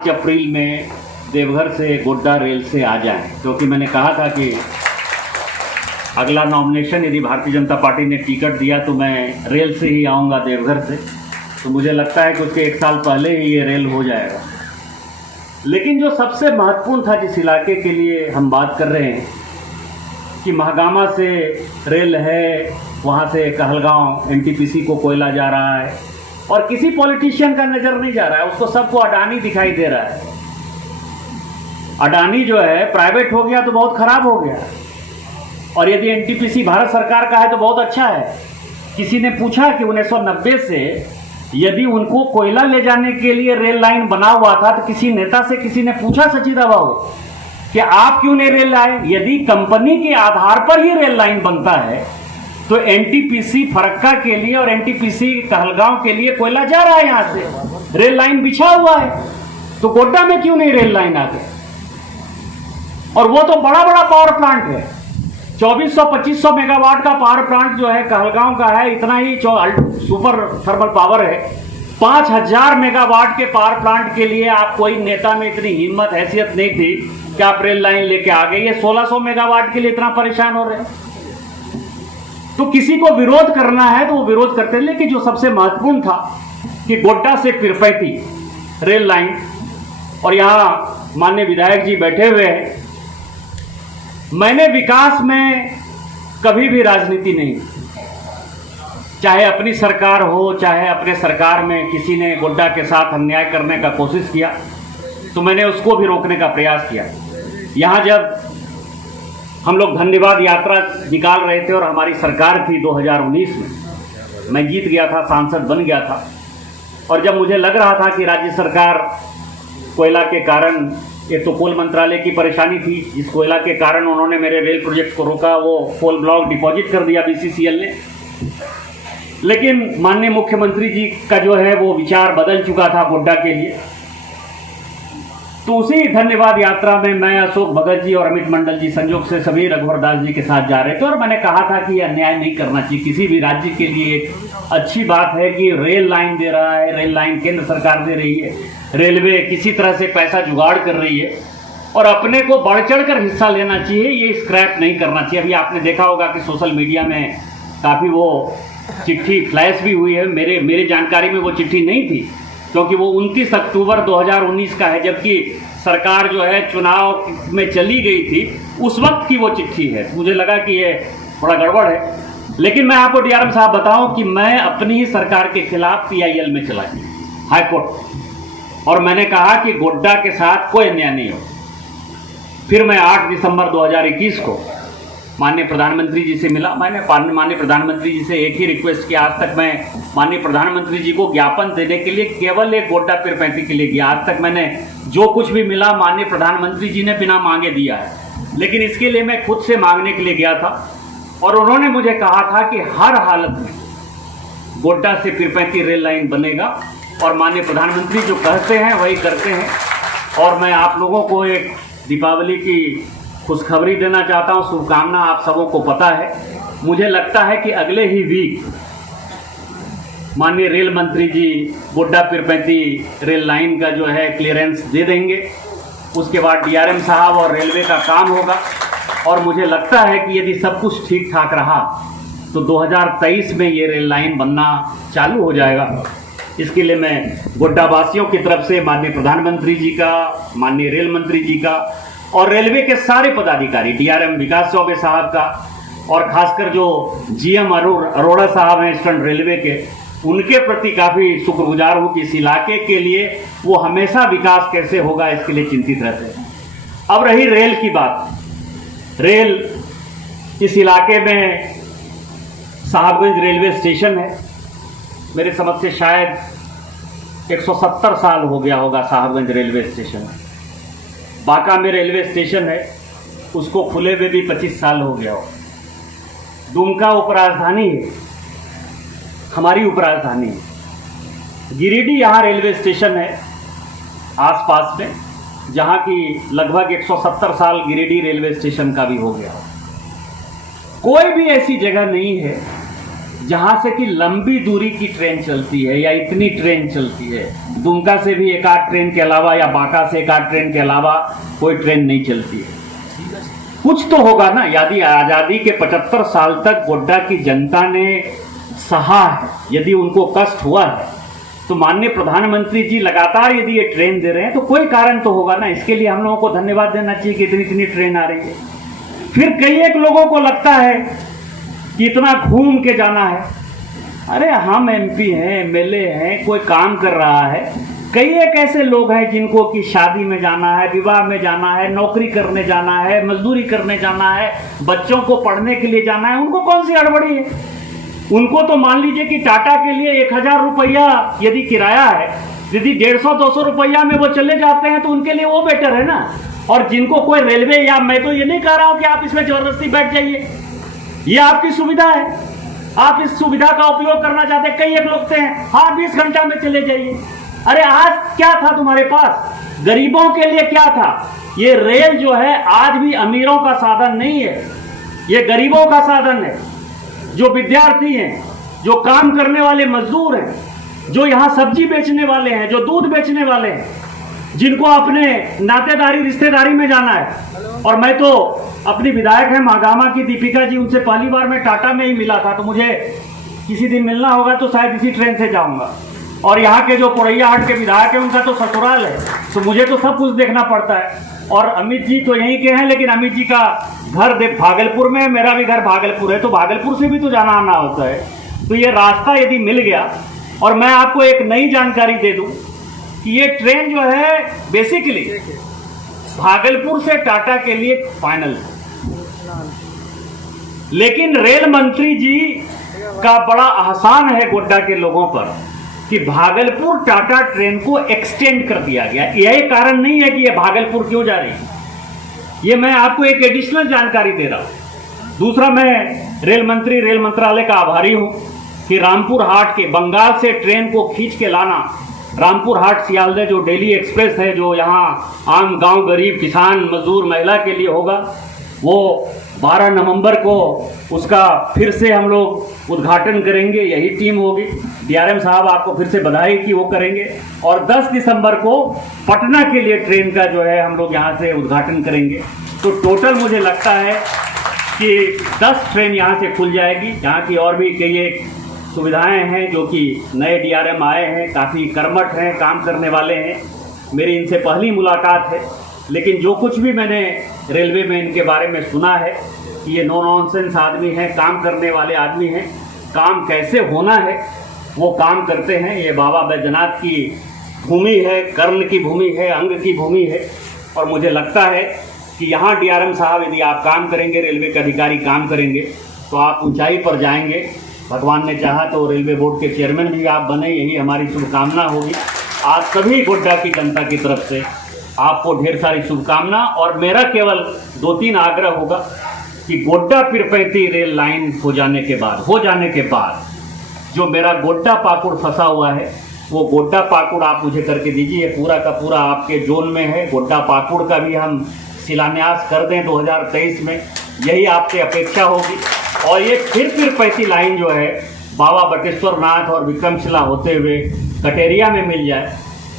अप्रैल में देवघर से गोड्डा रेल से आ जाएं, क्योंकि मैंने कहा था कि अगला नॉमिनेशन यदि भारतीय जनता पार्टी ने टिकट दिया तो मैं रेल से ही आऊँगा देवघर से। तो मुझे लगता है कि उसके 1 साल पहले ही ये रेल हो जाएगा। लेकिन जो सबसे महत्वपूर्ण था, जिस इलाके के लिए हम बात कर रहे हैं कि महागामा से रेल है, वहाँ से कहलगांव एनटीपीसी को कोयला जा रहा है और किसी पॉलिटिशियन का नज़र नहीं जा रहा है, उसको सबको अडानी दिखाई दे रहा है। अडानी जो है प्राइवेट हो गया तो बहुत खराब हो गया, और यदि एनटीपीसी भारत सरकार का है तो बहुत अच्छा है। किसी ने पूछा कि 1990 से यदि उनको कोयला ले जाने के लिए रेल लाइन बना हुआ था तो किसी नेता से किसी ने पूछा, सचिदा बाबू, कि आप क्यों नहीं रेल लाए? यदि कंपनी के आधार पर ही रेल लाइन बनता है तो एनटीपीसी फरक्का के लिए और एनटीपीसी कहलगांव के लिए कोयला जा रहा है, यहाँ से रेल लाइन बिछा हुआ है, तो गोड्डा में क्यों नहीं रेल लाइन आ गई? और वो तो बड़ा बड़ा पावर प्लांट है, 2400-2500 मेगावाट का पावर प्लांट जो है कहलगांव का है, इतना ही सुपर थर्मल पावर है। 5000 मेगावाट के पावर प्लांट के लिए आप कोई नेता में इतनी हिम्मत हैसियत नहीं थी कि आप रेल लाइन लेके आ गए। ये 1600 मेगावाट के लिए इतना परेशान हो रहे हैं। तो किसी को विरोध करना है तो वो विरोध करते हैं, लेकिन जो सबसे महत्वपूर्ण था कि गोड्डा से पीरपैंती रेल लाइन, और यहाँ माननीय विधायक जी बैठे हुए हैं। मैंने विकास में कभी भी राजनीति नहीं, चाहे अपनी सरकार हो चाहे अपने सरकार में किसी ने गोड्डा के साथ अन्याय करने का कोशिश किया तो मैंने उसको भी रोकने का प्रयास किया। यहाँ जब हम लोग धन्यवाद यात्रा निकाल रहे थे और हमारी सरकार थी 2019 में, मैं जीत गया था, सांसद बन गया था, और जब मुझे लग रहा था कि राज्य सरकार कोयला के कारण, एक तो कोल मंत्रालय की परेशानी थी, जिस कोयला के कारण उन्होंने मेरे रेल प्रोजेक्ट को रोका, वो कोल ब्लॉक डिपॉजिट कर दिया बीसीसीएल ने। लेकिन माननीय मुख्यमंत्री जी का जो है वो विचार बदल चुका था गोड्डा के लिए। तो उसी धन्यवाद यात्रा में मैं, अशोक भगत जी और अमित मंडल जी, संयोग से सभी रघुवर दास जी के साथ जा रहे थे, और मैंने कहा था कि अन्याय नहीं करना चाहिए। किसी भी राज्य के लिए एक अच्छी बात है कि रेल लाइन दे रहा है, रेल लाइन केंद्र सरकार दे रही है, रेलवे किसी तरह से पैसा जुगाड़ कर रही है, और अपने को बढ़ चढ़ कर हिस्सा लेना चाहिए, ये स्क्रैप नहीं करना चाहिए। अभी आपने देखा होगा कि सोशल मीडिया में काफ़ी वो चिट्ठी फ्लैश भी हुई है। मेरे जानकारी में वो चिट्ठी नहीं थी, क्योंकि वो 29 अक्टूबर 2019 का है, जबकि सरकार जो है चुनाव में चली गई थी, उस वक्त की वो चिट्ठी है। मुझे लगा कि ये थोड़ा गड़बड़ है। लेकिन मैं आपको डीआरएम साहब बताऊं कि मैं अपनी ही सरकार के खिलाफ पीआईएल में चला गया हाई कोर्ट, और मैंने कहा कि गोड्डा के साथ कोई अन्याय नहीं हो। फिर मैं 8 दिसंबर 2021 को माननीय प्रधानमंत्री जी से मिला। मैंने माननीय प्रधानमंत्री जी से एक ही रिक्वेस्ट किया, आज तक मैं माननीय प्रधानमंत्री जी को ज्ञापन देने के लिए केवल एक गोड्डा पीरपैंती के लिए गया। आज तक मैंने जो कुछ भी मिला माननीय प्रधानमंत्री जी ने बिना मांगे दिया है, लेकिन इसके लिए मैं खुद से मांगने के लिए गया था, और उन्होंने मुझे कहा था कि हर हालत में गोड्डा से पीरपैंती रेल लाइन बनेगा, और माननीय प्रधानमंत्री जो कहते हैं वही करते हैं। और मैं आप लोगों को एक दीपावली की खुशखबरी देना चाहता हूँ, शुभकामना आप सबों को पता है। मुझे लगता है कि अगले ही वीक माननीय रेल मंत्री जी गोड्डा पीरपैंती रेल लाइन का जो है क्लियरेंस दे देंगे। उसके बाद डीआरएम साहब और रेलवे का काम होगा, और मुझे लगता है कि यदि सब कुछ ठीक ठाक रहा तो 2023 में ये रेल लाइन बनना चालू हो जाएगा। इसके लिए मैं गोड्डा वासियों की तरफ से माननीय प्रधानमंत्री जी का, माननीय रेल मंत्री जी का, और रेलवे के सारे पदाधिकारी, डीआरएम विकास चौबे साहब का, और खासकर जो जीएम अरोड़ा साहब हैं ईस्टर्न रेलवे के, उनके प्रति काफ़ी शुक्रगुजार हूँ कि इस इलाके के लिए वो हमेशा विकास कैसे होगा इसके लिए चिंतित रहते हैं। अब रही रेल की बात। रेल इस इलाके में साहबगंज रेलवे स्टेशन है। मेरे समझ से शायद 170 साल हो गया होगा साहबगंज रेलवे स्टेशन। बांका में रेलवे स्टेशन है, उसको खुले हुए भी 25 साल हो गया हो। दुमका उपराजधानी है, हमारी उपराजधानी है। गिरिडीह यहाँ रेलवे स्टेशन है आसपास में, जहाँ की लगभग 170 साल गिरिडीह रेलवे स्टेशन का भी हो गया। कोई भी ऐसी जगह नहीं है जहाँ से कि लंबी दूरी की ट्रेन चलती है या इतनी ट्रेन चलती है, दुमका से भी एक आध ट्रेन के अलावा या बांका से एक आध ट्रेन के अलावा कोई ट्रेन नहीं चलती है। कुछ तो होगा ना। यदि आज़ादी के 75 साल तक गोड्डा की जनता ने सहा है, यदि उनको कष्ट हुआ है, तो माननीय प्रधानमंत्री जी लगातार यदि ये ट्रेन दे रहे हैं तो कोई कारण तो होगा ना। इसके लिए हम लोगों को धन्यवाद देना चाहिए कि इतनी इतनी ट्रेन आ रही है। फिर कई एक लोगों को लगता है कि इतना घूम के जाना है। अरे हम एमपी हैं, एमएलए हैं, कोई काम कर रहा है। कई एक ऐसे लोग हैं जिनको कि शादी में जाना है, विवाह में जाना है, नौकरी करने जाना है, मजदूरी करने जाना है, बच्चों को पढ़ने के लिए जाना है। उनको कौन सी हड़बड़ी है? उनको तो मान लीजिए कि टाटा के लिए 1000 रुपया यदि किराया है, यदि 150-200 रुपया में वो चले जाते हैं तो उनके लिए वो बेटर है ना। और जिनको कोई रेलवे, या मैं तो ये नहीं कह रहा हूं कि आप इसमें जबरदस्ती बैठ जाइए, ये आपकी सुविधा है, आप इस सुविधा का उपयोग करना चाहते हैं। कई एक लोग से हैं, हाँ 20 घंटा में चले जाइए। अरे आज क्या था तुम्हारे पास? गरीबों के लिए क्या था? ये रेल जो है आज भी अमीरों का साधन नहीं है, ये गरीबों का साधन है। जो विद्यार्थी हैं, जो काम करने वाले मजदूर हैं, जो यहाँ सब्जी बेचने वाले हैं, जो दूध बेचने वाले हैं, जिनको अपने नातेदारी रिश्तेदारी में जाना है। और मैं तो अपनी विधायक है महागामा की दीपिका जी, उनसे पहली बार मैं टाटा में ही मिला था, तो मुझे किसी दिन मिलना होगा तो शायद इसी ट्रेन से जाऊंगा। और यहाँ के जो पोड़ैया हाट के विधायक हैं, उनका तो ससुराल है, तो मुझे तो सब कुछ देखना पड़ता है। और अमित जी तो यहीं के हैं, लेकिन अमित जी का घर भागलपुर में है, मेरा भी घर भागलपुर है, तो भागलपुर से भी तो जाना आना होता है। तो ये रास्ता यदि मिल गया, और मैं आपको एक नई जानकारी दे दूं कि ये ट्रेन जो है बेसिकली भागलपुर से टाटा के लिए फाइनल है। लेकिन रेल मंत्री जी का बड़ा आसान है गोड्डा के लोगों पर कि भागलपुर टाटा ट्रेन को एक्सटेंड कर दिया गया। यही कारण नहीं है कि ये भागलपुर क्यों जा रही है, ये मैं आपको एक एडिशनल जानकारी दे रहा हूं। दूसरा, मैं रेल मंत्री, रेल मंत्रालय का आभारी हूं कि रामपुर हाट के बंगाल से ट्रेन को खींच के लाना, रामपुर हाट सियालदह जो डेली एक्सप्रेस है, जो यहाँ आम गांव गरीब किसान मजदूर महिला के लिए होगा, वो 12 नवंबर को उसका फिर से हम लोग उद्घाटन करेंगे। यही टीम होगी, डीआरएम साहब आपको फिर से बधाई कि वो करेंगे। और 10 दिसंबर को पटना के लिए ट्रेन का जो है हम लोग यहाँ से उद्घाटन करेंगे। तो टोटल मुझे लगता है कि 10 ट्रेन यहाँ से खुल जाएगी। यहाँ की और भी कई एक सुविधाएं हैं जो कि नए डीआरएम आए हैं, काफ़ी कर्मठ हैं, काम करने वाले हैं। मेरी इनसे पहली मुलाकात है, लेकिन जो कुछ भी मैंने रेलवे में इनके बारे में सुना है कि ये नो नॉनसेंस आदमी हैं, काम करने वाले आदमी हैं, काम कैसे होना है वो काम करते हैं। ये बाबा बैद्यनाथ की भूमि है, कर्ण की भूमि है, अंग की भूमि है। और मुझे लगता है कि यहाँ डीआरएम साहब यदि आप काम करेंगे, रेलवे के अधिकारी काम करेंगे, तो आप ऊंचाई पर जाएंगे। भगवान ने चाहा तो रेलवे बोर्ड के चेयरमैन भी आप बने, यही हमारी शुभकामना होगी। आज सभी गोड्डा की जनता की तरफ से आपको ढेर सारी शुभकामना। और मेरा केवल 2-3 आग्रह होगा कि गोड्डा पीरपैंती रेल लाइन हो जाने के बाद जो मेरा गोड्डा पाकुड़ फंसा हुआ है, वो गोड्डा पाकुड़ आप मुझे करके दीजिए। पूरा का पूरा आपके जोन में है। गोड्डा पाकुड़ का भी हम शिलान्यास कर दें 2023 में, यही आपसे अपेक्षा होगी। और ये फिर पीरपैंती लाइन जो है बाबा बटेश्वर नाथ और विक्रमशिला होते हुए कटेरिया में मिल जाए,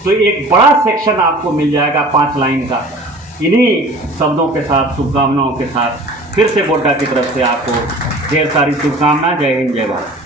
तो एक बड़ा सेक्शन आपको मिल जाएगा 5 लाइन का। इन्हीं शब्दों के साथ, शुभकामनाओं के साथ फिर से गोड्डा की तरफ से आपको ढेर सारी शुभकामनाएं। जय हिंद, जय भारत।